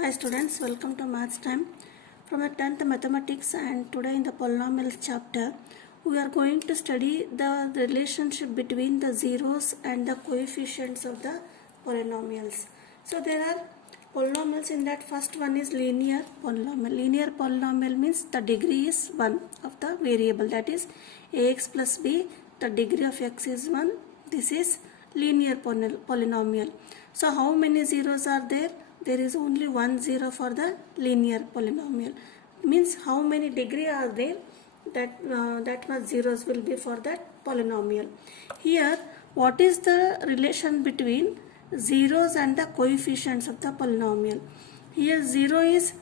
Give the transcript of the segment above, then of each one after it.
Hi students, welcome to Maths Time from the 10th Mathematics, and today in the Polynomials chapter we are going to study the relationship between the zeros and the coefficients of the polynomials. So there are polynomials. In that, first one is linear polynomial. Linear polynomial means the degree is 1 of the variable, that is ax plus b, the degree of x is 1. This is linear polynomial. So how many zeros are there? There is only one zero for the linear polynomial. Means how many degree are there, that much zeros will be for that polynomial. Here, what is the relation between zeros and the coefficients of the polynomial? Here 0 is,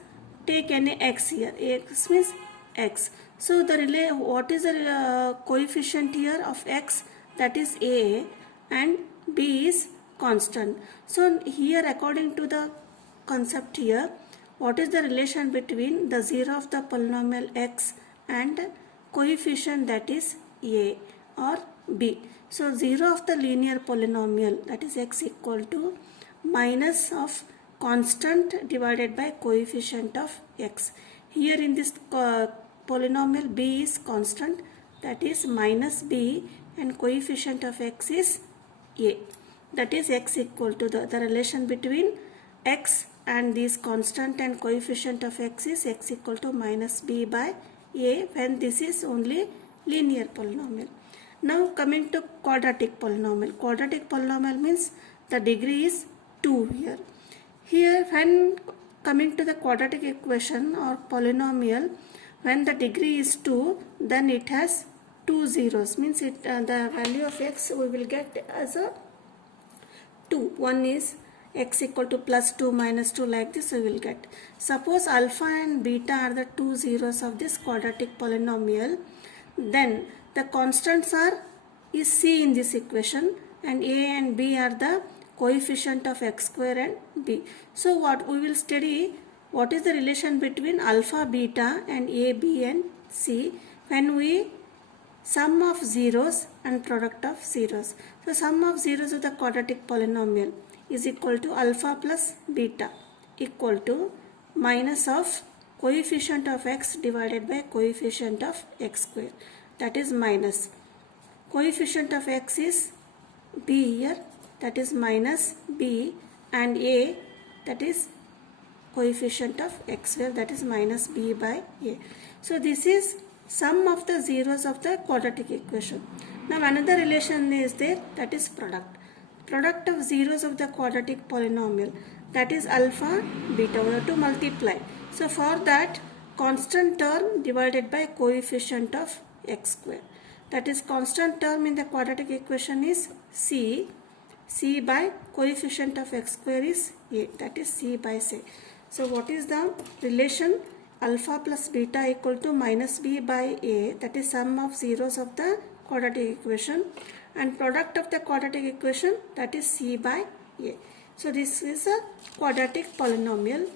take any x here, x means x. So the what is the coefficient here of x? That is a, and b is constant. So here, according to the concept here, what is the relation between the 0 of the polynomial x and coefficient, that is a or b? So 0 of the linear polynomial, that is x, equal to minus of constant divided by coefficient of x. Here in this polynomial, b is constant, that is minus b, and coefficient of x is a. That is x equal to the relation between x and this constant and coefficient of x is x equal to minus b by a, when this is only linear polynomial. Now coming to quadratic polynomial. Quadratic polynomial means the degree is 2 here. Here, when coming to the quadratic equation or polynomial, when the degree is 2, then it has two zeros, means it the value of x we will get as a 2. One is x equal to plus 2 minus 2, like this we will get. Suppose alpha and beta are the two zeros of this quadratic polynomial, then the constants is c in this equation, and a and b are the coefficient of x square and b. So what we will study, what is the relation between alpha, beta and a, b and c when we sum of zeros and product of zeros. So sum of zeros of the quadratic polynomial is equal to alpha plus beta equal to minus of coefficient of x divided by coefficient of x square, that is minus. Coefficient of x is b here, that is minus b, and a, that is coefficient of x square, that is minus b by a. So this is sum of the zeros of the quadratic equation. Now another relation is there, that is product. Product of zeros of the quadratic polynomial, that is alpha, beta, we have to multiply. So for that, constant term divided by coefficient of x square, that is constant term in the quadratic equation is c, c by coefficient of x square is a, that is c by c. So what is the relation? Alpha plus beta equal to minus b by a, that is sum of zeros of the quadratic equation, and product of the quadratic equation, that is c by a. So this is a quadratic polynomial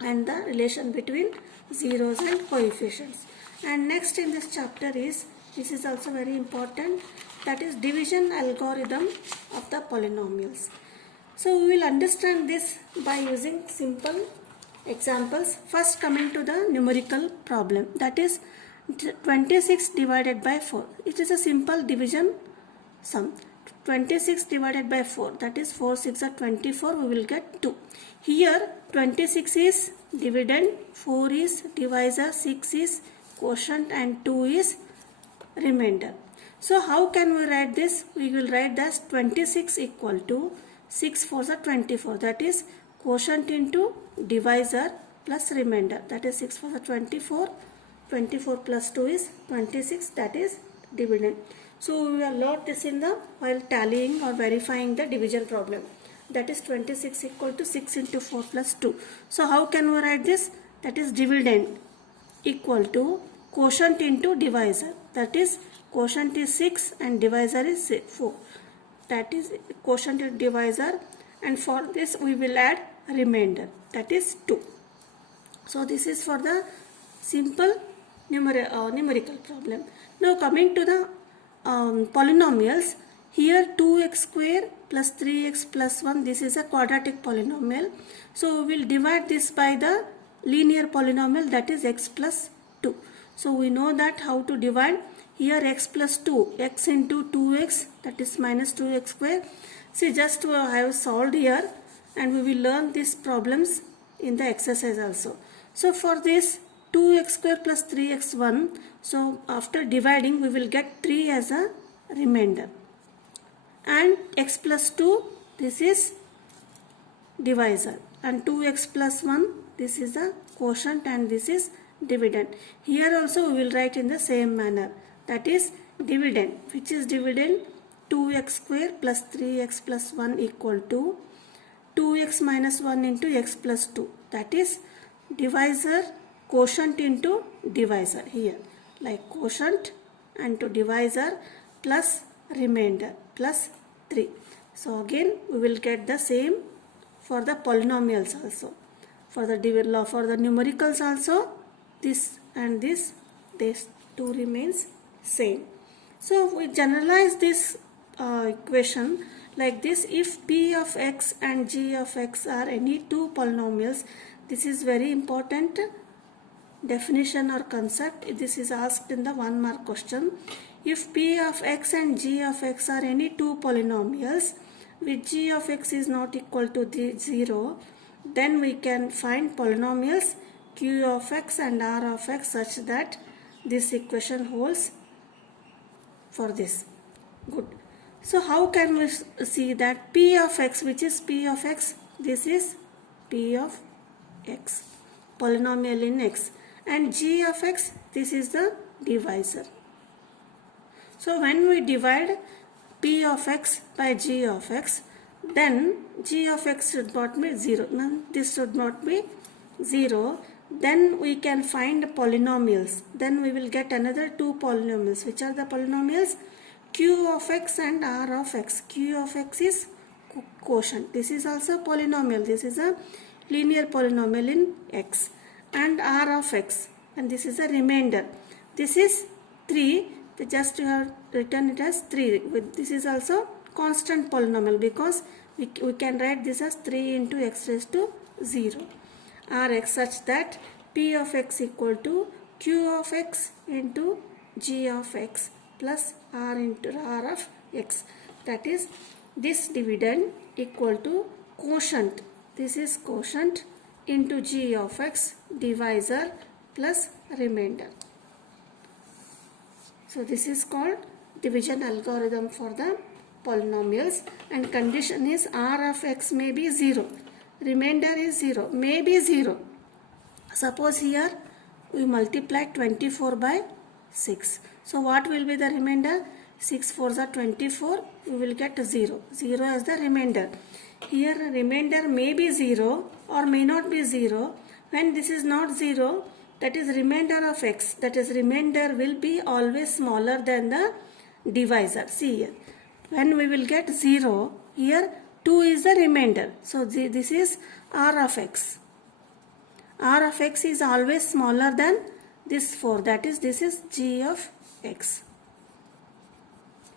and the relation between zeros and coefficients. And next in this chapter is, this is also very important, that is division algorithm of the polynomials. So we will understand this by using simple examples. First, coming to the numerical problem, that is 26 divided by 4. It is a simple division sum. 26 divided by 4, that is 4 6 are 24, we will get 2. Here 26 is dividend, 4 is divisor, 6 is quotient, and 2 is remainder. So how can we write this? We will write as 26 equal to 6 4s are 24, that is quotient into divisor plus remainder, that is 6 4s are 24, 24 plus 2 is 26, that is dividend. So we will learn this in the while tallying or verifying the division problem, that is 26 equal to 6 into 4 plus 2. So how can we write this? That is dividend equal to quotient into divisor, that is quotient is 6 and divisor is 4, that is quotient into divisor, and for this we will add remainder, that is 2. So this is for the simple numerical problem. Now coming to the polynomials, Here 2x square plus 3x plus 1, this is a quadratic polynomial. So we will divide this by the linear polynomial, that is x plus 2. So we know that how to divide. Here x plus 2, x into 2x, that is minus 2x square. See, just I have solved here, and we will learn these problems in the exercise also. So for this 2x square plus 3x1, so after dividing we will get 3 as a remainder, and x plus 2, this is divisor, and 2x plus 1, this is the quotient, and this is dividend. Here also we will write in the same manner, that is dividend. Which is dividend? 2x square plus 3x plus 1 equal to 2x minus 1 into x plus 2, that is divisor quotient into divisor. Here like quotient and to divisor plus remainder plus 3. So again we will get the same for the polynomials also. For the numericals also, this and this, these two remains same. So we generalize this equation like this. If p of x and g of x are any two polynomials, this is very important definition or concept. This is asked in the 1 mark question. If p of x and g of x are any two polynomials with g of x is not equal to 0, then we can find polynomials q of x and r of x such that this equation holds for this. Good. So how can we see that p of x, which is p of x, this is p of x, polynomial in x, and g of x, this is the divisor. So when we divide p of x by g of x, then g of x should not be 0. No, this should not be 0. Then we can find polynomials. Then we will get another two polynomials. Which are the polynomials? Q of x and r of x. Q of x is quotient. This is also polynomial. This is a linear polynomial in x. And r of x. And this is a remainder. This is 3. Just you have written it as 3. This is also constant polynomial because we can write this as 3 into x raised to 0. Rx such that p of x equal to q of x into g of x plus r into r of x. That is, this dividend equal to quotient. This is quotient into g of x divisor plus remainder. So this is called division algorithm for the polynomials, and condition is r of x may be 0. Remainder is 0, may be 0. Suppose here we multiply 24 by 6. So what will be the remainder? 6 4s are 24. We will get 0. 0 as the remainder. Here remainder may be 0 or may not be 0. When this is not 0, that is remainder of x. That is remainder will be always smaller than the divisor. See here. When we will get 0, here 2 is the remainder. So this is r of x. R of x is always smaller than this 4. That is, this is g of x.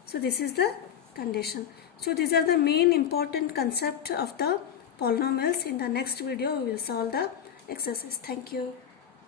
So this is the condition. So these are the main important concept of the polynomials. In the next video we will solve the exercise. Thank you.